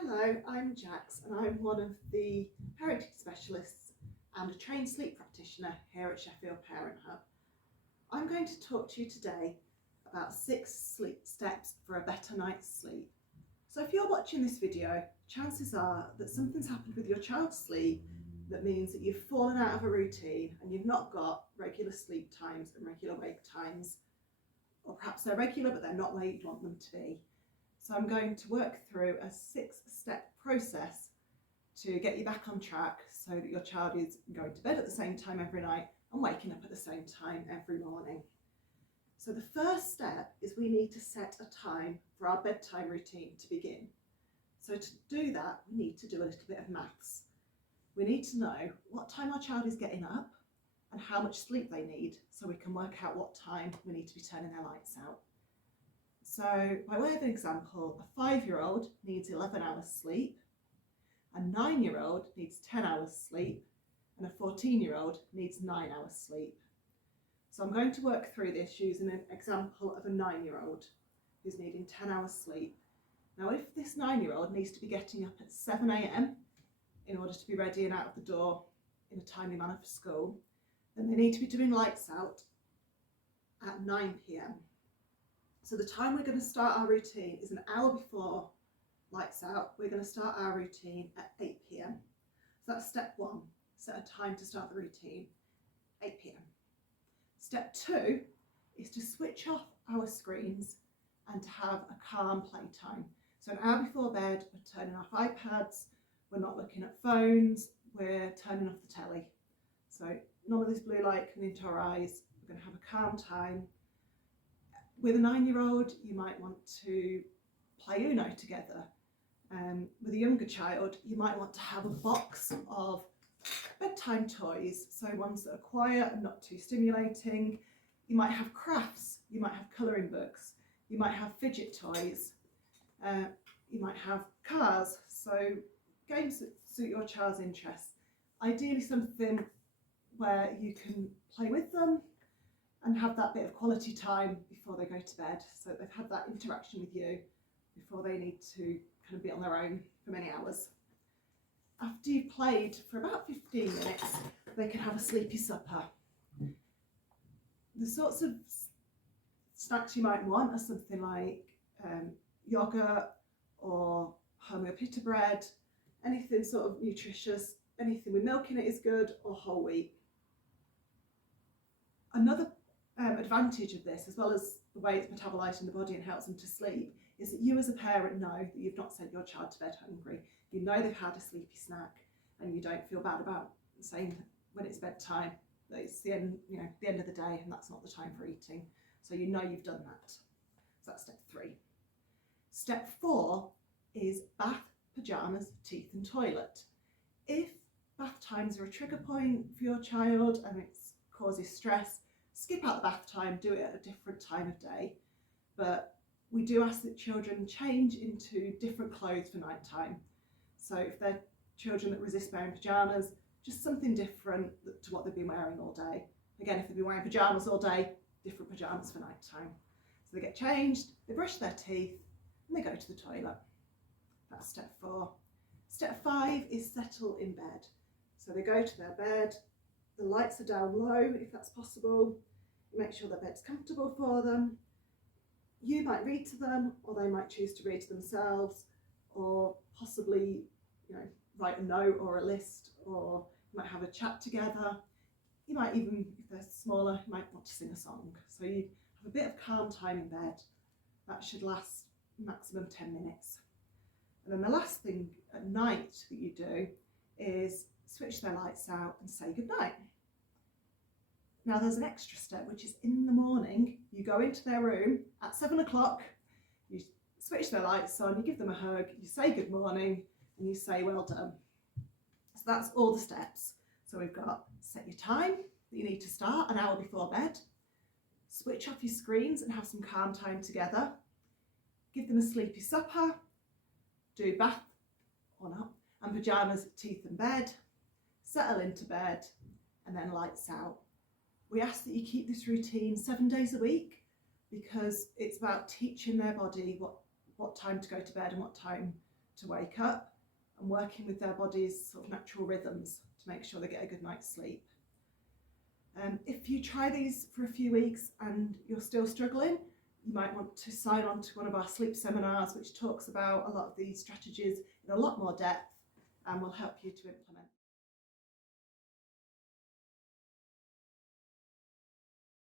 Hello, I'm Jacqs and I'm one of the parenting specialists and a trained sleep practitioner here at Sheffield Parent Hub. I'm going to talk to you today about 6 sleep steps for a better night's sleep. So if you're watching this video, chances are that something's happened with your child's sleep that means that you've fallen out of a routine and you've not got regular sleep times and regular wake times, or perhaps they're regular but they're not where you'd want them to be. So I'm going to work through a 6-step process to get you back on track so that your child is going to bed at the same time every night and waking up at the same time every morning. So the first step is we need to set a time for our bedtime routine to begin. So to do that, we need to do a little bit of maths. We need to know what time our child is getting up and how much sleep they need so we can work out what time we need to be turning their lights out. So by way of an example, a 5-year-old needs 11 hours sleep, a 9-year-old needs 10 hours sleep, and a 14-year-old needs 9 hours sleep. So I'm going to work through this using an example of a 9-year-old who's needing 10 hours sleep. Now if this 9-year-old needs to be getting up at 7 a.m. in order to be ready and out of the door in a timely manner for school, then they need to be doing lights out at 9 p.m. So the time we're going to start our routine is an hour before lights out. We're going to start our routine at 8 p.m. So that's step 1, set a time to start the routine, 8 p.m. Step 2 is to switch off our screens and to have a calm playtime. So an hour before bed, we're turning off iPads, we're not looking at phones, we're turning off the telly. So none of this blue light coming into our eyes. We're going to have a calm time. With a 9-year-old, you might want to play Uno together. With a younger child, you might want to have a box of bedtime toys, so ones that are quiet and not too stimulating. You might have crafts, you might have colouring books, you might have fidget toys, you might have cars, so games that suit your child's interests. Ideally something where you can play with them and have that bit of quality time before they go to bed, so they've had that interaction with you before they need to kind of be on their own for many hours. After you've played for about 15 minutes, they can have a sleepy supper. The sorts of snacks you might want are something like yogurt or wholemeal pita bread, anything sort of nutritious, anything with milk in it is good, or whole wheat. Another advantage of this, as well as the way it's metabolised in the body and helps them to sleep, is that you as a parent know that you've not sent your child to bed hungry. You know they've had a sleepy snack and you don't feel bad about saying when it's bedtime that it's the end, the end of the day and that's not the time for eating. So you know you've done that. So that's step 3. Step 4 is bath, pyjamas, teeth and toilet. If bath times are a trigger point for your child and it causes stress, skip out the bath time, do it at a different time of day. But we do ask that children change into different clothes for night time. So if they're children that resist wearing pyjamas, just something different to what they've been wearing all day. Again, if they've been wearing pyjamas all day, different pyjamas for night time. So they get changed, they brush their teeth, and they go to the toilet. That's step 4. Step 5 is settle in bed. So they go to their bed, the lights are down low if that's possible. You make sure their bed's comfortable for them. You might read to them, or they might choose to read to themselves, or possibly write a note or a list, or you might have a chat together. You might even, if they're smaller, you might want to sing a song. So you have a bit of calm time in bed. That should last maximum 10 minutes. And then the last thing at night that you do is switch their lights out and say goodnight. Now there's an extra step, which is in the morning, you go into their room at 7 o'clock, you switch their lights on, you give them a hug, you say good morning, and you say well done. So that's all the steps. So we've got set your time that you need to start an hour before bed, switch off your screens and have some calm time together, give them a sleepy supper, do bath or not, and pyjamas, teeth and bed, settle into bed, and then lights out. We ask that you keep this routine 7 days a week because it's about teaching their body what time to go to bed and what time to wake up and working with their body's sort of natural rhythms to make sure they get a good night's sleep. If you try these for a few weeks and you're still struggling, you might want to sign on to one of our sleep seminars, which talks about a lot of these strategies in a lot more depth and will help you to implement.